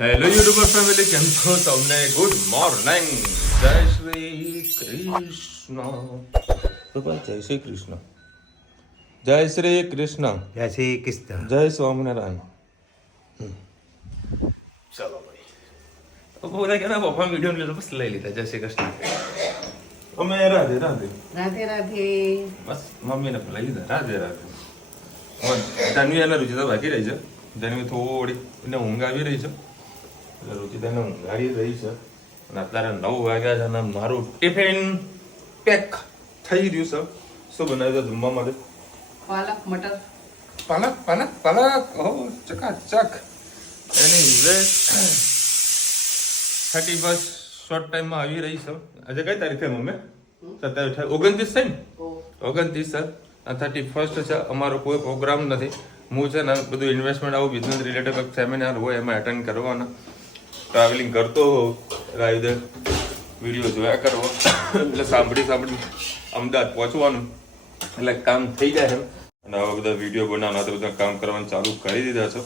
Hello YouTuber family, કેમ છો તમને? Good morning. જય શ્રી કૃષ્ણ. બાબા જય શ્રી કૃષ્ણ. જય શ્રી કૃષ્ણ. જય શ્રી કૃષ્ણ. જય સ્વામિનારાયણ. ચલો ભાઈ, બોલે કે ના પપ્પા વિડીયો લીધો, બસ લઈ લીધા. જય શ્રી કૃષ્ણ. અમે રાધે રાધે રાધે રાધે. બસ મમ્મીને લઈ લીધા. રાધે રાધે. જાનવી એને રુચિતા બાકી રહી છે. જાનવી થોડી એને ઊંઘ આવી રહી છે, એટલે રુચિતાને ઊંઘાડી રહી છે. અને અત્યારે 9 વાગ્યા છે અને મારું ટિફિન પેક થઈ રહ્યું છે. શું બનાવ્યું છે જમવા માટે? પાલક મટર. પાલક પાલક પાલક. ઓહ ચકાચક. એની 31 શોર્ટ ટાઈમમાં આવી રહી છે. આજે કઈ તારીખે મમ્મી? 27 29 છે ને? 29 છે. 31 છે. અમારો કોઈ પ્રોગ્રામ નથી. હું છે ને બધું ઇન્વેસ્ટમેન્ટ આવું બિઝનેસ રિલેટેડ સેમિનાર હોય એમાં એટેન્ડ કરવાના. ટ્રાવેલિંગ કરતો હોઉં, રાઈડર વિડીયો જોયા કરવો, એટલે સાંભળી અમદાવાદ પહોંચવાનું, એટલે કામ થઈ જાય એમ. અને આવા બધા વિડીયો બનાવવાના તો બધા કામ કરવાનું ચાલુ કરી દીધા છે.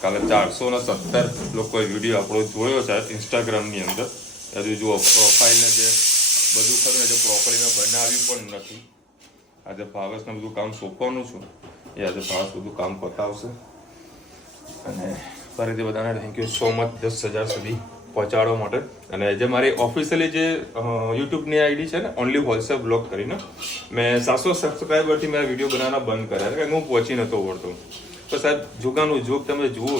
કાલે 417 લોકોએ વિડીયો આપણો જોયો છે ઇન્સ્ટાગ્રામની અંદર. હજુ જુઓ પ્રોફાઇલને જે બધું ખરું એટલે પ્રોપરલી બનાવ્યું પણ નથી. આજે ભાવેશને બધું કામ સોંપવાનું છું, એ આજે ભાવેશ બધું કામ પતાવશે. અને ફરીથી બધાને થેન્ક યુ સો મચ 10,000 સુધી પહોંચાડવા માટે. અને જે મારી ઓફિશિયલી જે યુટ્યુબની આઈડી છે ને, ઓનલી હોલસેલ બ્લોગ કરીને, મેં 700 સબસ્ક્રાઈબરથી મેં વિડીયો બનાવવાના બંધ કર્યા કારણ કે હું પહોંચી નહોતો વળતો. તો સાહેબ જોગાનું જોગ તમે જુઓ,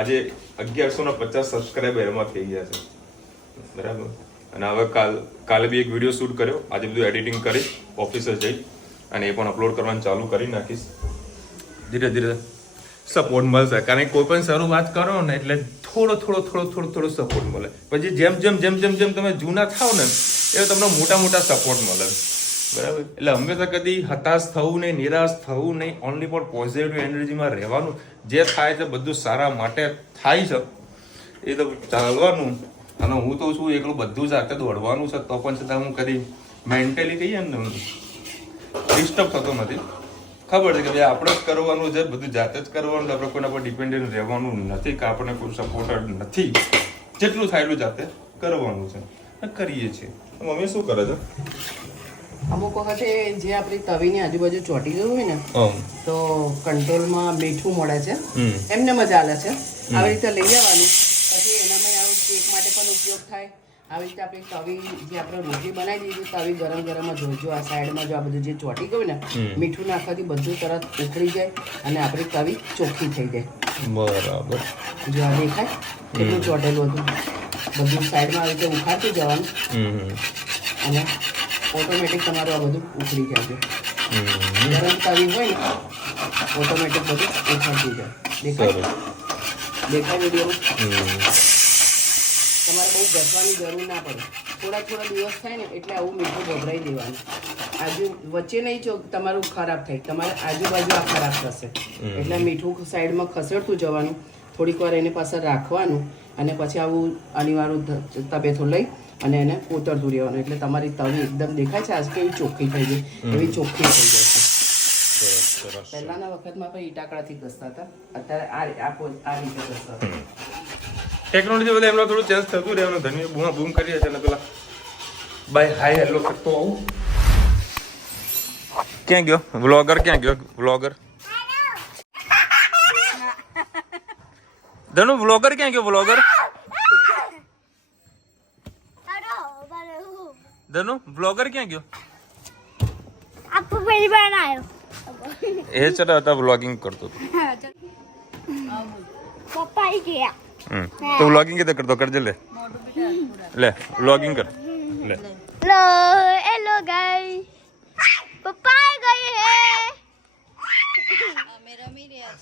આજે 1150 સબસ્ક્રાઈબર એમાં થઈ ગયા છે, બરાબર. અને હવે કાલે બી એક વિડીયો શૂટ કર્યો. આજે બધું એડિટિંગ કરી ઓફિસે જઈ અને એ પણ અપલોડ કરવાનું ચાલુ કરી નાખીશ. ધીરે ધીરે સપોર્ટ મળશે, કારણ કે કોઈ પણ શરૂઆત કરો ને એટલે થોડો સપોર્ટ મળે. પછી જેમ તમે જૂના થાવ ને એટલે તમને મોટા સપોર્ટ મળે, બરાબર. એટલે હંમેશા કદી હતાશ થવું નહીં, નિરાશ થવું નહીં, ઓનલી ફોર પોઝિટિવ એનર્જીમાં રહેવાનું. જે થાય છે બધું સારા માટે થાય છે, એ તો ચાલવાનું. અને હું તો છું એકલું બધું જાતે દોડવાનું છે, તો પણ છતાં હું કદી મેન્ટલી કહીએ ને ડિસ્ટર્બ થતો નથી. ખબર છે કે ભાઈ આપણે જ કરવાનું છે, બધું જાતે જ કરવાનું, આપણે કોઈના પર ડિપેન્ડન્ટ રહેવાનું નથી, કે આપણને કોઈ સપોર્ટર નથી. જેટલું થાય એટલું જાતે કરવાનું છે, કરીએ છીએ. મમ્મી શું કરે છે? અમુક વખતે જે આપણી તવીની આજુબાજુ ચોટી ગયું હોય ને, તો કંટ્રોલમાં મીઠું મળે છે, એમને મજા આવે છે. આવી રીતે લઈ આવવાનું, પછી એનામાં આવું કેક માટે પણ ઉપયોગ થાય. આવી રીતે આપણી તવી જે આપણે રોટલી બનાવી દીધી, તવી ગરમ જ જોજો. આ સાઈડમાં જો આ બધું જે ચોટી ગયું ને, મીઠું નાખવાથી બધું તરત ઉખડી જાય અને આપણી તવી ચોખ્ખી થઈ જાય. બરાબર. જો આ દેખાય કેટલું ચોટેલું હતું, બધું સાઈડમાં આવી રીતે ઉખાડતું જવાનું અને ઓટોમેટિક તમારું આ બધું ઉખડી જાય છે. ગરમ તવી હોય ને ઓટોમેટિક બધું ઉખડતું જાય. દેખાય વિડીયોમાં? તમારે બહુ ઘસવાની જરૂર ના પડે. થોડા દિવસ થાય ને એટલે આવું મીઠું ગભરાઈ દેવાનું. વચ્ચે નહીં જો તમારું ખરાબ થાય, તમારે આજુબાજુ આ ખરાબ થશે. એટલે મીઠું સાઈડમાં ખસેડતું જવાનું, થોડીક વાર એને પાસે રાખવાનું અને પછી આવું અનિવાર્ય તબેથું લઈ અને એને ઉતરતું રહેવાનું. એટલે તમારી તવી એકદમ દેખાય છે આજ કેવી ચોખ્ખી થઈ ગઈ, એવી ચોખ્ખી થઈ જાય છે. પહેલાના વખતમાં પણ ઈટાકડાથી ઘસતા હતા, અત્યારે આ રીતે ઘસતા હતા. ટેકનોલોજી બધા એમનો થોડું ચેન્જ થતું રહેવાનું. ધન્ય બૂમ કરીએ છીએ ને પેલા બાય હાય હેલો કરતો આવું. ક્યાં ગયો વ્લોગર? ક્યાં ગયો વ્લોગર? ધનુ વ્લોગર ક્યાં ગયો? વ્લોગર ધનુ વ્લોગર ક્યાં ગયો? આપકો પહેલી બાર આયો એ ચડા હતા વ્લોગિંગ કરતો હતો. પપ્પા ઈ ગયા. તો વ્લોગિંગ કેતે કરતો? કરજે લે વ્લોગિંગ કર લે. હેલો ગાઈસ, પપ્પા આ ગયે હે. અમે રમી રહ્યા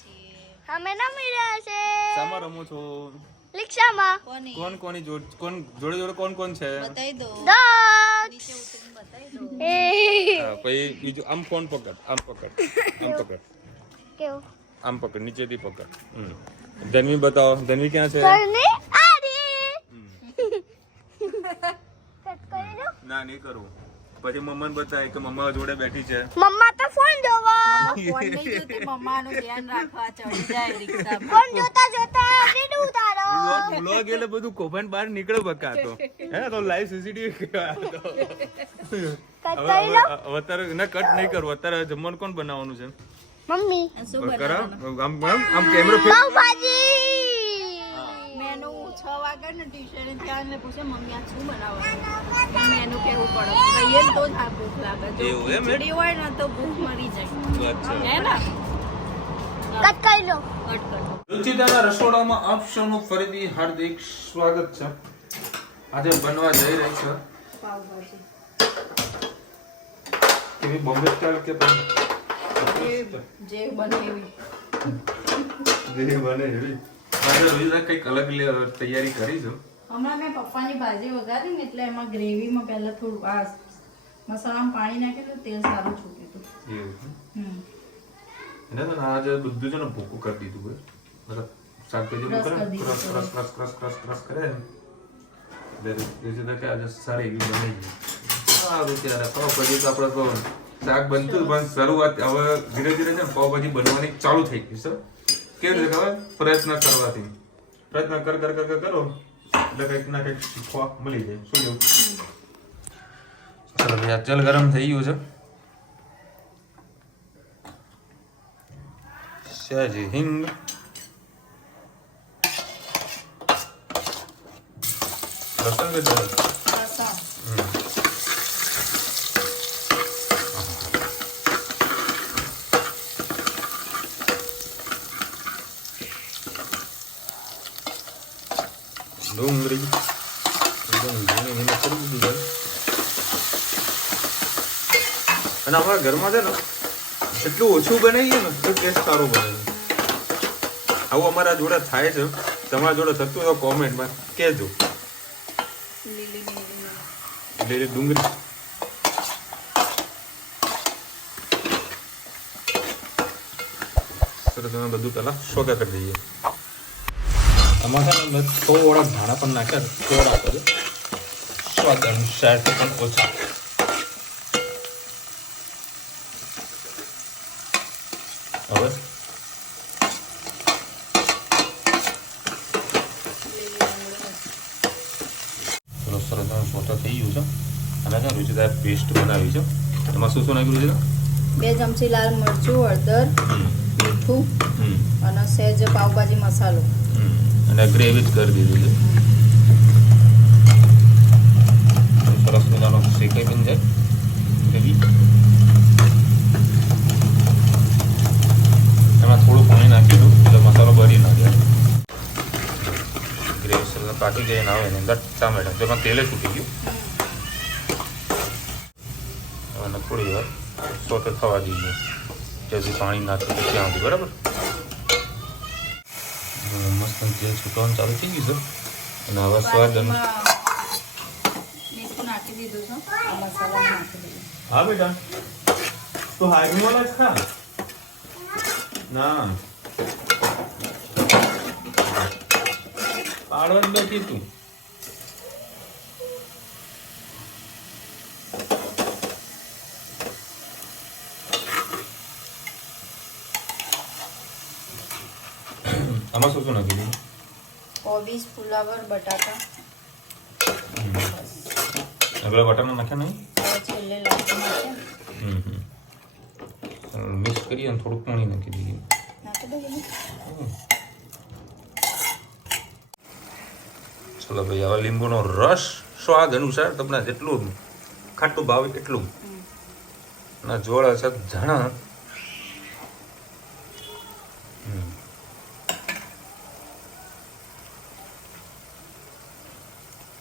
છે. સામા રમો છો? રિક્ષામાં. કોની જોડે કોણ છે? બતાઈ દો. પછી બીજું આમ ફોન પકડ, આમ પકડ કેવું? આમ પકડ, નીચેથી પકડ. ધનવી બતાવો, ધનવી ક્યાં છે? ના નહીં કરું. પછી મમ્માને બતાય કે મમ્મા જોડે બેઠી છે. મમ્મા તો ફોન જોવા. મમ્માનું ધ્યાન રાખવા ચડી જાય રિક્ષામાં. ફોન જોતા વિડિયો ઉતારો. વ્લોગ વ્લોગ એટલે બધું કૌભાંડ બહાર નીકળે બકાતો હે તો લાઈવ સીસીટીવી અત્યારે ના કટ નહીં કરવું અત્યારે જમવાનું કોણ બનાવવાનું છે મમ્મી આમ કેમેરો પાવભાજી મેનુ 6 વાગે ને ટીચરે ત્યાં ને પૂછે મમ્મી આ શું બનાવવાનું મેનુ કેવું પડે કહીએ ને તો જ આ ભૂખ લાગે જો એવું એમ? ખીચડી હોય ને તો ભૂખ મરી જાય અચ્છા હે ને કટ કરી લો કટ કર રુચિતાના રસોડામાં આપ સૌનું ફરીથી હાર્દિક સ્વાગત છે આજે બનવા જઈ રહી છે પાવભાજી કેવી બોમ્બે સ્ટાઇલ કે પણ જે બને એવી જે બને એવી આજે રુચિતા કંઈક અલગ તૈયારી કરી છે હમણાં મેં પપ્પાની ભાજી વઘારી ને એટલે એમાં ગ્રેવીમાં પહેલા થોડું આ મસાલામાં પાણી નાખેલું તેલ સારું છૂટ્યું હતું એવું એને તો આજે બધું છે ને ભૂકું કરી દીધું હોય મતલબ શાકભાજી ક્રશ કરે કરી દીધું. ક્રશ કરે ને રુચિતા કે આજે સારી એવી બની ગઈ સારું ત્યારે પાવભાજી તો આપણે તો શાક બનતું પણ શરૂઆત હવે ધીરે ધીરે છે ને પાવભાજી બનવાની ચાલુ થઈ ગઈ છે કેવી રીતે ખબર પ્રયત્ન કરવાથી પ્રયત્ન કરો એટલે કંઈક ના કંઈક શીખવા મળી જાય શું જેવું ચલો ભાઈ આ તેલ ગરમ થઈ ગયું છે સહેજ હિંગ લસણ કે ડુંગળી? એને કરી દીધું અને અમારા ઘરમાં છે ને એટલું ઓછું બનાવીએ ને એટલું ટેસ્ટ સારું બને આવું અમારા જોડે થાય છે તમારા જોડે થતું હોય તો કોમેન્ટમાં કહેજો લીલી ડુંગળી સરસ અમે બધું પહેલા સોગા કરી દઈએ આમાં છે ને મેં થોડા ધાણા પણ નાખ્યા થોડા કરે સ્વાદ અનુસારથી પણ ઓછા હવે ચલો સરસ પોતા થઈ ગયું છે અને છે રુચિતા પેસ્ટ બનાવી છે એમાં શું શું નાખ્યું છે 2 ચમચી લાલ મરચું હળદર મીઠું અને સહેજ પાવભાજી મસાલો અને ગ્રેવી જ કરી દીધું છે સરસ મજાનો શેકાઈ પણ જાય ગ્રેવી એમાં થોડું પાણી નાખી દઉં એટલે મસાલો ભરી ના જાય ગ્રેવી સરસ પાકી જાય ના હોય એની અંદર ટામેટા તેમાં તેલે છૂટી ગયું અને થોડી વાર સોતે થવા દઈએ જેથી પાણી નાખી ત્યાં સુધી બરાબર મસ્ત તેલ છૂટવાનું ચાલુ થઈ ગયું છે અને હવે સ્વાદ મીઠું નાખી દીધું છે આ મસાલા નાખી દીધું હા બેટા તો હાઈમોલ જ ખા ના પાડવા જ બેઠી તું આમાં શું શું નાખી દીધું કોબીજ ફુલાવર બટાકા આગળ બટાકા નાખ્યા નહીં હવે છેલ્લે લાસ્ટ નાખે મિક્સ કરી અને થોડુંક પાણી નાખી દઈએ નાખી દો એને ચલો ભાઈ હવે લીંબુનો રસ સ્વાદ અનુસાર તમને જેટલું ખાટું ભાવે એટલું અને જોડા છે ધાણા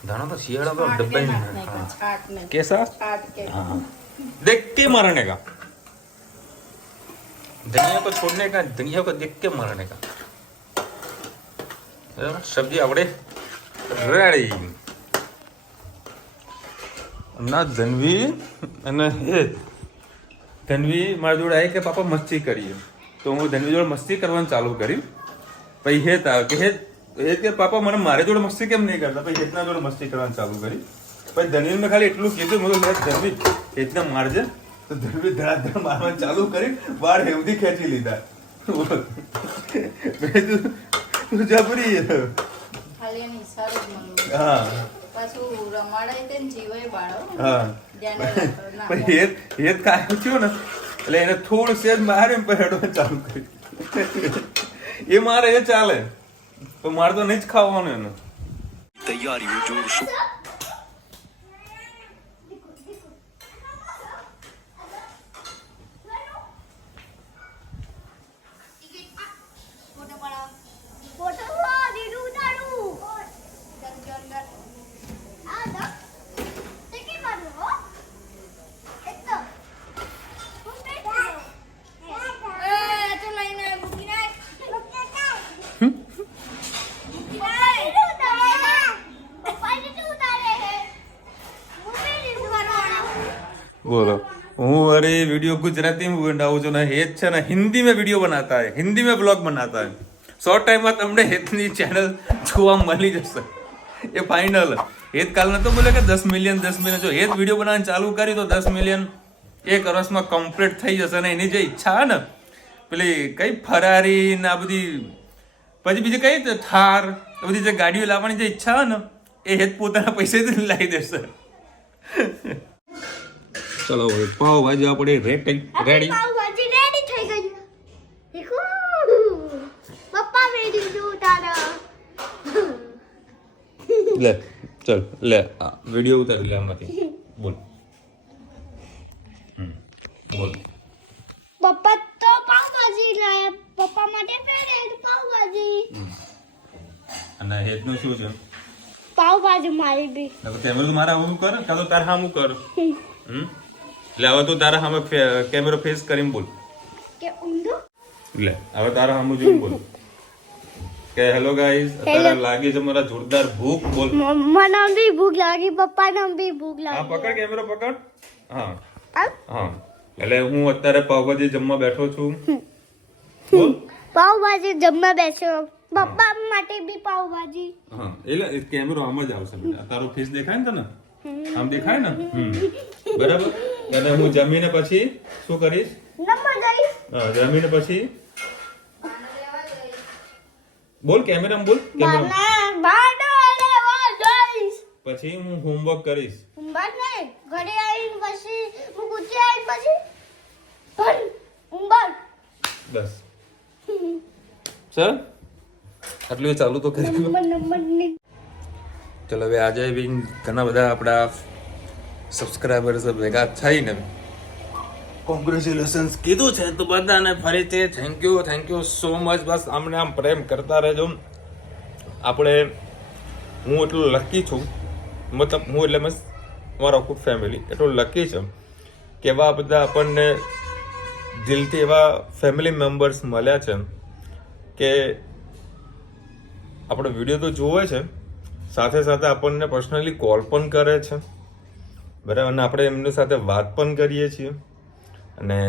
ધાણા तो શિયાળા में डब्बे में छाट नहीं कैसा छाट के हाँ देख के मारने का धनिया को छोड़ने का धनिया को देख के मारने का सब्जी आवड़े રેડી ના ધનવી અને એ ધનવી મારા જોડે આવી કે પાપા મસ્તી કરીએ તો હું ધનવી જોડે મસ્તી કરવાનું ચાલુ કરી પછી હેત આવે કે હેત કે પાપા મને મારી જોડે મસ્તી કેમ નહીં કરતા પછી હેતના જોડે મસ્તી કરવાનું ચાલુ કરી પછી ધનવી મેં ખાલી એટલું કીધું મેં ધનવી હેતને મારજે તો ધનવી ધડાધડ મારવાનું ચાલુ કરી વાળ હેવથી ખેંચી લીધા તું જબરી ખાલી ખાલી એની ઈશારો જ મળવું. હા પાછું રમાડાય તે ને જીવાય બાળો. હા ધ્યાને રાખો. ના, પણ હેત કાંઈ થયું ને એટલે એને થોડું સેજ મારે ને પછી હેડવાનું ચાલુ કર્યું. એ મારે એ ચાલે પણ મારે તો નહીં જ ખાવાનું એને. તૈયારીઓ જોડશું. ફોટો દીધું ઉતારું આ દો તે કે મારું હો એક તો હું બે એ તો લઈને મૂકી નાખ. बोलो हूँ अरे वीडियो गुजराती में बनाऊँ जो ना हेत છે ને હિન્દી में वीडियो बनाता है हिंदी में ब्लॉग बनाता है शॉर्ट टाइम में તમને હેતની ચેનલ જોવા મળી જશે એ ફાઇનલ. હેત કાલ નતો બોલે કે 10 મિલિયન જો હેત વિડીયો બનાવવાનું ચાલુ કરી તો 10 મિલિયન એક વર્ષમાં કમ્પ્લીટ થઈ જશે ને એની જે ઈચ્છા છે ને પેલી કઈ ફરારી ને આ બધી પછી બીજી કઈ થાર એ બધી જે ગાડીઓ લાવવાની જે ઈચ્છા છે ને એ હેત પોતાના પૈસેથી લાવી દેશે. ચલો હવે પાવ ભાજી આપણે રેડી પાવભાજી રેડી થઈ ગઈ દેખો પપ્પા વેડી દો તારા લે ચલ લે વિડિયો ઉતારી લે આમાંથી બોલ બોલ પપ્પા તો પાવભાજી લાયા પપ્પા માટે પેડે પાવભાજી અને હેતનું શું છે પાવભાજી મારી બી કેમેરો તો મારા હું કર કાં તો તારા સામું કર લે હવે તું તારા સામે કેમેરો ફેસ કરીને બોલ કે ઊંધો લે હવે તારા સામું જોઈને બોલ કે હેલો ગાઈસ અત્યારે લાગી છે મારા જોરદાર ભૂખ બોલ મને બી ભૂખ લાગી પપ્પાને બી ભૂખ હા લાગી પકડ કેમેરો પકડ હા આ હા એટલે હું અત્યારે પાવભાજી જમવા બેઠો છું બોલ પાવભાજી જમવા બેસ્યો પપ્પા માટે બી પાવભાજી હા એટલે કેમેરો આમ જ આવશે બેટા તારો ફેસ દેખાય ને તને આમ દેખાય ને બરાબર અને હું જમીને પછી શું કરીશ નંબર દઈશ હા જમીને પછી બોલ કેમેરામાં બોલ કેમેરા બાનો લેવા જઈશ પછી હું હોમવર્ક કરીશ બસ નહીં ઘરે આવીને પછી હું ગુજે આવીને પછી ઘર બસ બસ ચાલ આટલું ચાલુ તો કરી નંબર નહીં ચલો હવે આજે બી ઘણા બધા આપણા સબસ્ક્રાઈબર્સ ભેગા થઈને કોંગ્રેચ્યુલેશન્સ કીધું છે તો બધાને ફરીથી થેન્ક યુ સો મચ. બસ આમને આમ પ્રેમ કરતા રહેજો. આપણે હું એટલું લકી છું મતલબ હું એટલે મસ્ત મારો આખું ફેમિલી એટલું લકી છે કે એવા બધા આપણને દિલથી એવા ફેમિલી મેમ્બર્સ મળ્યા છે કે આપણો વિડીયો તો જોવે છે સાથે સાથે આપણને પર્સનલી કોલ પણ કરે છે બરાબર અને આપણે એમની સાથે વાત પણ કરીએ છીએ. અને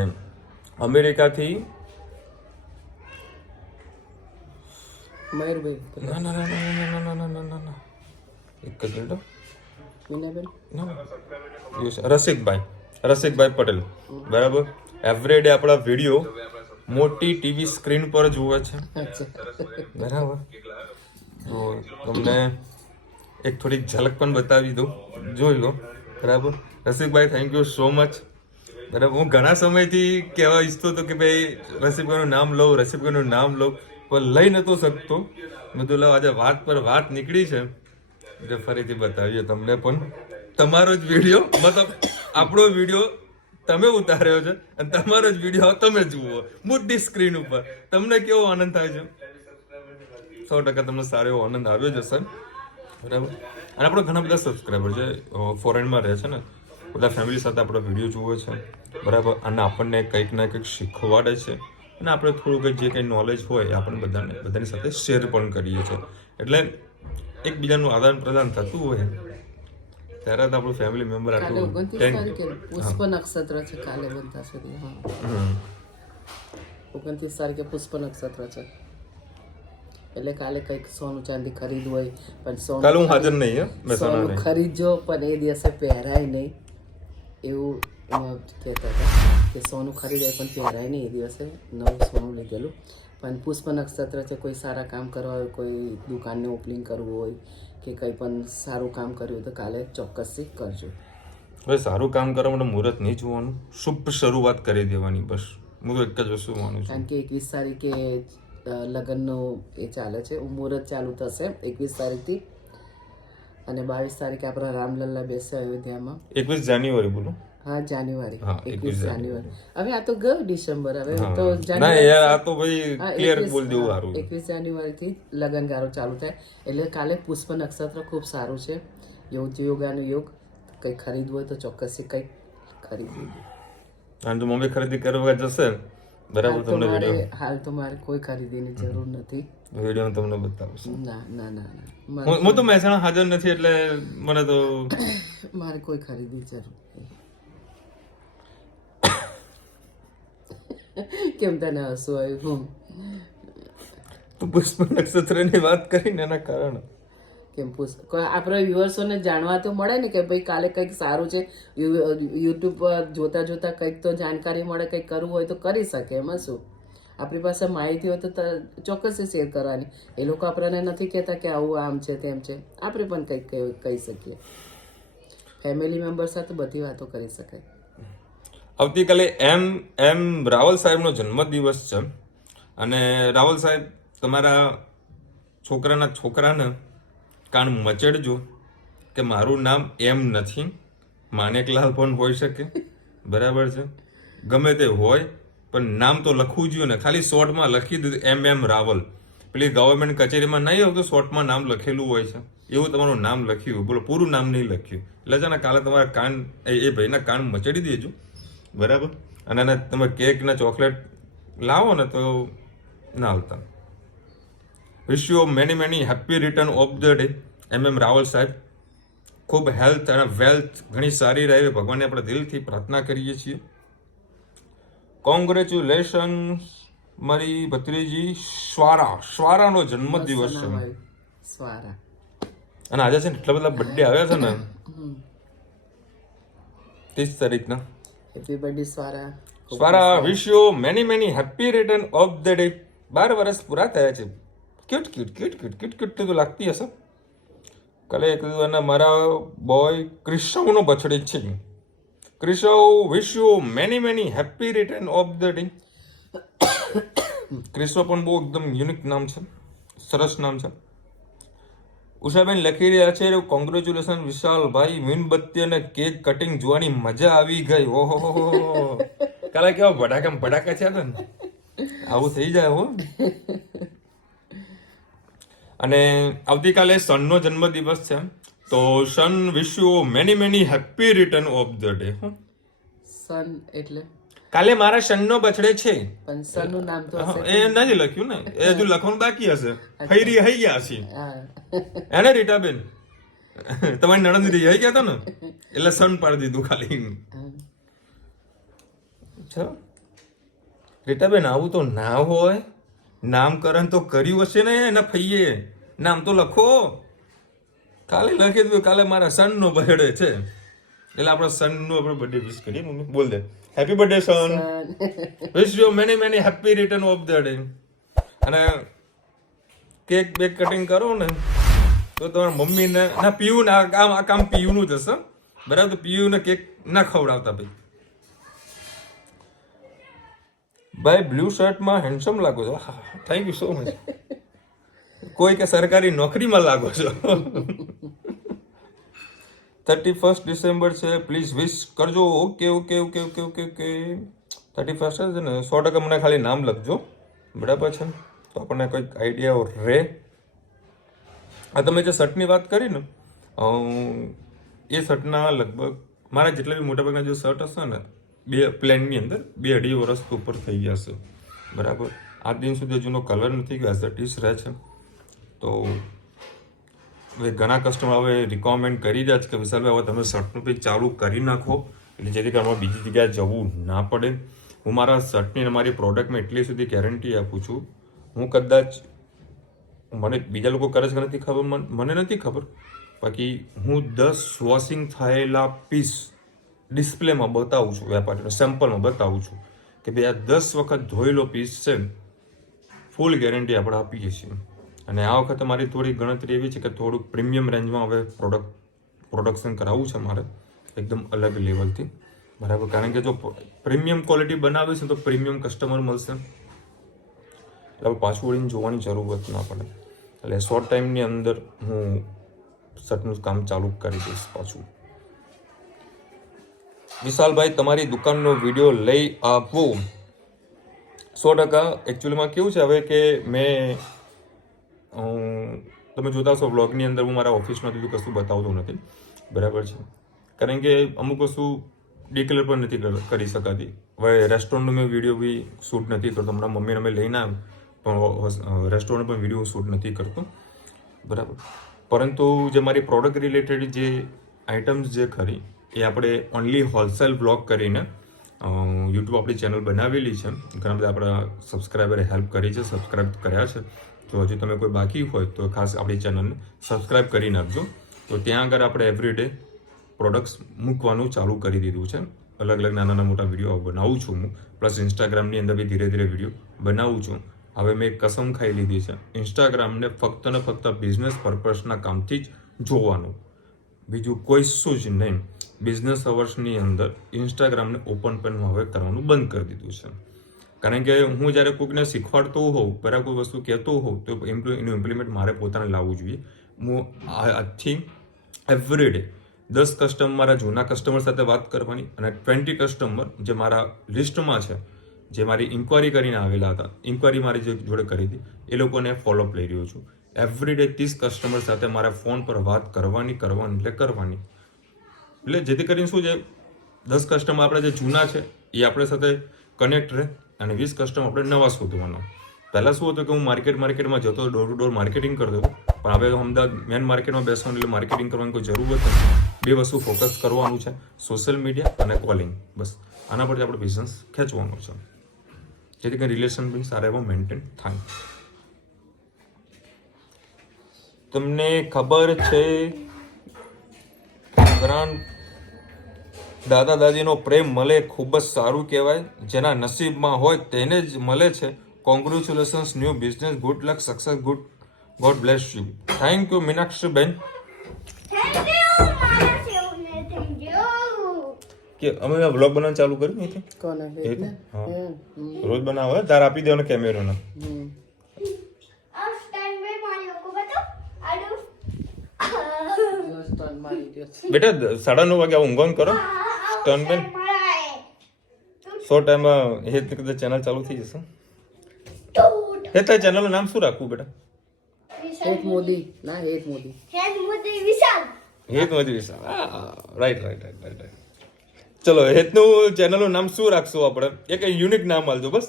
અમેરિકાથી મયુરભાઈ ના એક જ મિનિટ વિનયબેન રસિકભાઈ પટેલ બરાબર એવરીડે આપણા વિડીયો મોટી ટીવી સ્ક્રીન પર જુએ છે બરાબર તો તમને એક થોડીક ઝલક પણ બતાવી દઉં જોઈ લો બરાબર. Rasikbhai thank you so much બરાબર. હું ઘણા સમયથી કહેવા ઈચ્છતો હતો કે ભાઈ રસિકભાઈનું નામ લઉં પણ લઈ નતો શકતો. મેં તો આજે વાત પર વાત નીકળી છે એટલે ફરીથી બતાવીએ તમને પણ તમારો જ વિડીયો મતલબ આપણો વિડીયો તમે ઉતાર્યો છે અને તમારો જ વિડીયો તમે જુઓ મોટી સ્ક્રીન ઉપર. તમને કેવો આનંદ થાય છે? 100% તમને સારો એવો આનંદ આવ્યો જ હશે બરાબર. અને આપણે ઘણા બધા સબસ્ક્રાઈબર છે ફોરેનમાં રહે છે ને બધા ફેમિલી સાથે આપણો વિડીયો જુએ છે બરાબર અને આપણને કંઈક ના કંઈક શીખવાડે છે અને આપણે થોડું કંઈક જે કંઈ નોલેજ હોય એ આપણે બધાની સાથે શેર પણ કરીએ છીએ. એટલે એકબીજાનું આદાન પ્રદાન થતું હોય ત્યારે તો આપણું ફેમિલી મેમ્બર કાલે 29 તારીખે પુષ્પ નક્ષત્ર છે કાલે બનતા સુધી હા 29 તારીખે પુષ્પ નક્ષત્ર છે એટલે કાલે કંઈક સોનું ચાંદી ખરીદવું હોય પણ કાલે હું હાજર નહીં હે મહેસાણા સોનું નહીં ખરીદજો પણ એ દિવસે પહેરાય નહીં એવું કહેતા હતા કે સોનું ખરીદાય પણ પહેરાય નહીં એ દિવસે નવું સોનું લીધેલું પણ પુષ્પ નક્ષત્ર છે, કોઈ સારા કામ કરવા હોય, કોઈ દુકાનને ઓપનિંગ કરવું હોય કે કંઈ પણ સારું કામ કર્યું હોય તો કાલે ચોક્કસથી કરજો. હવે સારું કામ કરવા માટે મુહૂર્ત નહીં જોવાનું, શુભ શરૂઆત કરી દેવાની, બસ હું તો એક જ વસ્તુ માનું છું. કારણ કે 21 તારીખે લગ્નનો એ ચાલે છે, મુહૂર્ત ચાલુ થશે 21 તારીખથી અને 22 તારીખે આપણા રામલલ્લા બેસે અયોધ્યામાં. 21 જાન્યુઆરી બોલો. હા, જાન્યુઆરી, હા, 21 જાન્યુઆરી. હવે આ તો ગયો ડિસેમ્બર, હવે તો ના જાન્યુઆરી. યાર, આ તો ભાઈ હા, ક્લિયર 21 બોલ દેવું સારું. 21 જાન્યુઆરીથી લગ્નગાળો ચાલુ થાય એટલે કાલે પુષ્પ નક્ષત્ર ખૂબ સારું છે. યોગાનો યોગ. કંઈ ખરીદવું હોય તો ચોક્કસથી કંઈક ખરીદવું. અને જો મમ્મી ખરીદી કરવા જશે બરાબર, તમને હાલ તો મારે કોઈ ખરીદીની જરૂર નથી. વિડીયો તમને બતાવશું. ના ના ના ના, હું તો મહેસાણા હાજર નથી એટલે મને તો મારે કોઈ ખરીદી જરૂર નથી. કેમ તને હસવું આવ્યું? તું પુષ્પ નક્ષત્રની વાત કરીને એના કારણે કેમ આપણા વ્યુઅર્સોને જાણવા તો મળે ને કે ભાઈ કાલે કંઈક સારું છે. યુટ્યુબ પર જોતા જોતા કંઈક તો જાણકારી મળે, કંઈક કરવું હોય તો કરી શકે. એમાં શું, આપણી પાસે માહિતી હોય તો ચોક્કસ શેર કરવાની. એ લોકો આપણને નથી કહેતા કે આવું આમ છે તેમ છે, આપણે પણ કંઈક કહી શકીએ. ફેમિલી મેમ્બર સાથે બધી વાતો કરી શકાય. આવતીકાલે એમ રાવલ સાહેબનો જન્મદિવસ છે અને રાવલ સાહેબ તમારા છોકરાને કાન મચડજો કે મારું નામ એમ નથી, માનેકલાલ પણ હોઈ શકે, બરાબર છે, ગમે તે હોય પણ નામ તો લખવું જોઈએ ને. ખાલી શોર્ટમાં લખી દીધું એમ રાવલ. પેલી ગવર્મેન્ટ કચેરીમાં નહીં આવતું શોર્ટમાં નામ લખેલું હોય છે, એવું તમારું નામ લખ્યું, બોલો પૂરું નામ નહીં લખ્યું. એટલે છે ને કાલે તમારા કાન એ ભાઈના કાન મચડી દેજો, બરાબર. અને એને તમે કેક ને ચોકલેટ લાવો ને તો ના આવતા. Wish you many happy return of the day M Rawal સાહેબ. ખૂબ હેલ્થ અને વેલ્થ ઘણી સારી રહે ભગવાનને આપણે દિલથી પ્રાર્થના કરીએ છીએ. કોંગ્રેચ્યુલેશન મારી ભત્રીજી શ્વારાનો જન્મદિવસ છે. સ્વારા. અને આજે છે ને એટલા બધા બર્થડે આવ્યા છે ને 30 તારીખના. Happy birthday Swara. Swara, wish you many happy return of the day. 12 વર્ષ પૂરા થયા છે. ક્યુટ તો લાગતી હશે. કાલે કીધું મારા બોય ક્રિશવનો બર્થડે છે. Krishav, wish you many happy return of the day. Krishav પણ બહુ એકદમ યુનિક નામ છે, સરસ નામ છે. ઉષાબેન લખી રહ્યા છે કોંગ્રેચ્યુલેશન વિશાલભાઈ, મીણબત્તી અને કેક કટિંગ જોવાની મજા આવી ગઈ. ઓહો, કાલે કેવા ભડાકા છે ને, આવું થઈ જાય હો. અને આવતીકાલે સનનો જન્મદિવસ છે તો son wish you many happy return of the day. Son એટલે કાલે મારા સનનો બર્થડે છે. પણ સનનું નામ તો હશે. એ નથી લખ્યું ને, એ હજુ લખવાનું બાકી હશે. ફૈરી હઈ ગયા છે હા. એને રીટાબેન તમારી નણંદ રહી હઈ ગયા હતા ને એટલે સન પાડી દીધું ખાલી. રીટાબેન આવું તો ના હોય, નામકરણ તો કર્યું હશે ને એના ફઈએ, નામ તો લખો. કાલે લખી દીધું કાલે મારા સનનો બર્થડે છે એટલે આપણે સનનો આપણે બર્થડે વિશ કરીએ. મમ્મી બોલ દે happy birthday son, wish you many happy return of the day. અને કેક બેક કટિંગ કરો ને તો તમારા મમ્મીને ના પીવું ને આ કામ પીવું જ હશે, બરાબર. તો પીવું ને કેક ના ખવડાવતા ભાઈ. ભાઈ બ્લુ શર્ટમાં હેન્ડસમ લાગો છો. Thank you so much. કોઈ કે સરકારી નોકરીમાં લાગો છો. 31 ડિસેમ્બર છે, પ્લીઝ વિશ કરજો. ઓકે 31 છે ને, 100% મને ખાલી નામ લખજો, બરાબર છે, તો આપણને કોઈક આઈડિયા રહે. આ તમે જે શર્ટની વાત કરી ને, એ શર્ટના લગભગ મારા જેટલા બી મોટાભાગના જે શર્ટ હશે ને, બે પ્લેનની અંદર 2-2.5 વર્ષ ઉપર થઈ ગયા છે, બરાબર. આજ દિન સુધી હજુનો કલર નથી ગયો, એઝ ઇટ ઇઝ રહે છે. તો હવે ઘણા કસ્ટમર હવે રિકમેન્ડ કરી રહ્યા છે કે વિશાલભાઈ હવે તમે શર્ટનું પેજ ચાલુ કરી નાખો એટલે જેથી કરીને બીજી જગ્યાએ જવું ના પડે. હું મારા શર્ટની અને મારી પ્રોડક્ટમાં એટલી સુધી ગેરંટી આપું છું. હું કદાચ મને બીજા લોકો કરે છે કે નથી ખબર, મને નથી ખબર, બાકી હું 10 વોશિંગ થયેલા પીસ ડિસ્પ્લેમાં બતાવું છું, વેપારીને સેમ્પલમાં બતાવું છું કે ભાઈ આ 10 વખત ધોયેલો પીસ છે ફૂલ ગેરંટી આપણે આપીએ છીએ. અને આ વખતે મારી થોડી ગણતરી એવી છે કે થોડુંક પ્રીમિયમ રેન્જમાં હવે પ્રોડક્શન કરાવવું છે મારે, એકદમ અલગ લેવલથી, બરાબર. કારણ કે જો પ્રીમિયમ ક્વોલિટી બનાવીશું તો પ્રીમિયમ કસ્ટમર મળશે, એટલે પાછું વળીને જોવાની જરૂરત ના પડે. એટલે શોર્ટ ટાઈમની અંદર હું શર્ટનું કામ ચાલુ કરી દઈશ પાછું. વિશાલભાઈ, તમારી દુકાનનો વિડીયો લઈ આપો. 100%. એકચ્યુઅલીમાં કેવું છે હવે કે મેં તમે જોતા હશો બ્લોગની અંદર હું મારા ઓફિસમાંથી કશું બતાવતો નથી, બરાબર છે. કારણ કે અમુક વસ્તુ ડિક્લેર પણ નથી કરી શકાતી. હવે રેસ્ટોરન્ટનો મેં વિડીયો બી શૂટ નથી કરતો. હમણાં મમ્મીને અમે લઈને આવ્યો પણ રેસ્ટોરન્ટ પણ વિડીયો શૂટ નથી કરતો, બરાબર. પરંતુ જે મારી પ્રોડક્ટ રિલેટેડ જે આઇટમ્સ જે ખરી એ આપણે ઓનલી હોલસેલ બ્લોગ કરીને યુટ્યુબ આપણી ચેનલ બનાવેલી છે. ઘણા બધા આપણા સબસ્ક્રાઈબરે હેલ્પ કરી છે, સબસ્ક્રાઈબ કર્યા છે. તો હજી તમે કોઈ બાકી હોય તો ખાસ આપણી ચેનલને સબસ્ક્રાઈબ કરી નાખજો. તો ત્યાં આગળ આપણે એવરીડે પ્રોડક્ટ્સ મૂકવાનું ચાલુ કરી દીધું છે. અલગ અલગ નાના મોટા વિડીયો બનાવું છું હું, પ્લસ ઇન્સ્ટાગ્રામની અંદર બી ધીરે ધીરે વિડીયો બનાવું છું. હવે મેં કસમ ખાઈ લીધી છે, ઇન્સ્ટાગ્રામને ફક્ત ને ફક્ત બિઝનેસ પર્પઝના કામથી જ જોવાનું, બીજું કોઈ શું જ નહીં. બિઝનેસ અવર્સની અંદર ઇન્સ્ટાગ્રામને ઓપન પણ હવે કરવાનું બંધ કરી દીધું છે. કારણ કે હું જ્યારે કોઈકને શીખવાડતો હોઉં, બરાબર, કોઈ વસ્તુ કહેતો હોઉં તો એનું ઇમ્પ્લિમેન્ટ મારે પોતાને લાવવું જોઈએ. હું આજથી એવરીડે 10 કસ્ટમર મારા જૂના કસ્ટમર સાથે વાત કરવાની અને 20 કસ્ટમર જે મારા લિસ્ટમાં છે, જે મારી ઇન્ક્વાયરી કરીને આવેલા હતા, ઇન્ક્વાયરી મારી જે જોડે કરી હતી, એ લોકોને ફોલોઅપ લઈ રહ્યો છું. એવરીડે 30 કસ્ટમર સાથે મારા ફોન પર વાત કરવાની એટલે કરવાની. એટલે જેથી કરીને શું છે, 10 કસ્ટમર આપણે જે જૂના છે એ આપણી સાથે કનેક્ટ રહે અને 20 કસ્ટમર આપણે નવા શોધવાનો. પહેલાં શું હતું કે હું માર્કેટમાં જતો, ડોર ટુ ડોર માર્કેટિંગ કરતો હતો, પણ હવે અમદાવાદ મેન માર્કેટમાં બેસવાનું એટલે માર્કેટિંગ કરવાની કોઈ જરૂરત નથી. 2 વસ્તુ ફોકસ કરવાનું છે, સોશિયલ મીડિયા અને કોલિંગ. બસ આના પરથી આપણે બિઝનેસ ખેંચવાનો છે, જેથી કરીને રિલેશન બી સારા એવો મેન્ટેન થાય. તમને ખબર છે દાદા દાદીનો પ્રેમ મળે ખૂબ જ સારું કહેવાય. જેના નસીબમાં હોય તેને જ મળે છે. Congratulations new business, good luck, success, God bless you. Thank you Meenakshi ben. Thank you મારા સેવને, થેન્ક યુ. કે અમે વ્લોગ બનાવવાનું ચાલુ કર્યું નહીં? કોને હા, રોજ બનાવો. તાર આપી દેવાનો કેમેરાનો. આ સ્ટેન્ડ મે મારી લોકો બતાવ. આડું બેટા 9:30 વાગે ઊંઘવાનું કરો. સ્ટર્ન બેન સો ટાઈમમાં હેત કદાચ ચેનલ ચાલુ થઈ જશે. હેત ચેનલનું નામ શું રાખવું બેટા? હેત મોદી ના, હેત મોદી, હેત મોદી વિશાલ, હેત મોદી વિશાલ. રાઈટ. ચલો, હેતનું ચેનલનું નામ શું રાખશું આપણે? એક યુનિક નામ આલજો બસ.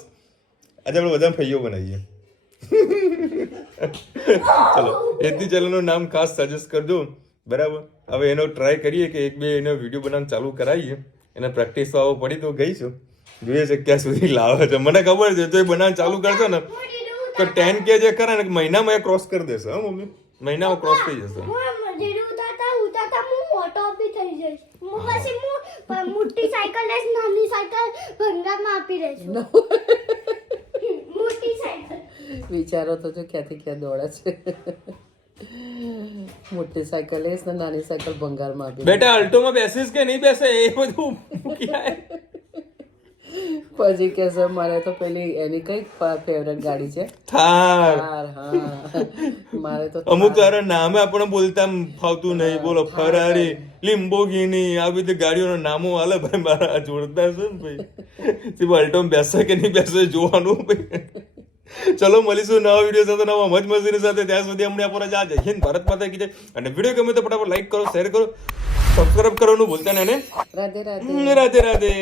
આજે આપણે બધા ફૈયો બનાવીએ. ચલો, હેતની ચેનલનું નામ ખાસ સજેસ્ટ કરજો, બરાબર. હવે એનો ટ્રાય કરીએ કે 1-2 એનો વિડીયો બનાવવાનું ચાલુ કરાવીએ. એને પ્રેક્ટિસ આવવો પડી તો ગઈ છું, જોઈએ છે ક્યાં સુધી લાવે છે. મને ખબર છે જો એ બનાવવાનું ચાલુ કરશો ને તો 10K જે કરે ને મહિનામાં એ ક્રોસ કરી દેશે. હા મમ્મી, મહિનામાં ક્રોસ થઈ જશે. ઉતાતા હું મોટો બી થઈ જઈશ. હું પછી હું મોટી સાયકલ લઈશ, નાની સાયકલ ભંગારમાં આપી દઈશ. મોટી સાયકલ વિચારો તો જો ક્યાંથી ક્યાં દોડે છે. મોટી સાયકલ લઈશ ને નાની સાયકલ ભંગારમાં આપી. બેટા અલ્ટોમાં બેસીસ કે નહીં બેસે એ બધું પછી કહેશે મારે તો પેલી એની કઈ ફેવરેટ ગાડી છે? થાર. હા, મારે તો અમુક વાર નામે આપણે બોલતા ફાવતું નહીં. બોલો, ફરારી, લિમ્બોગીની, આ બધી ગાડીઓના નામો આલે ભાઈ. મારા જોરદાર છે ને ભાઈ. અલ્ટોમાં બેસે કે નહીં બેસે જોવાનું ભાઈ. ચલો, મળીશું નવા વિડીયો સાથે, નવા મજ મસ્તીની સાથે. ત્યાં સુધી અમને આપણે જય હિન્દ, ભારત માતા કી જય. અને વિડીયો ગમે તો ફટાફટ લાઈક કરો, શેર કરો, સબસ્ક્રાઇબ કરવાનું ભૂલતા નહીં. રાધે રાધે. રાધે રાધે.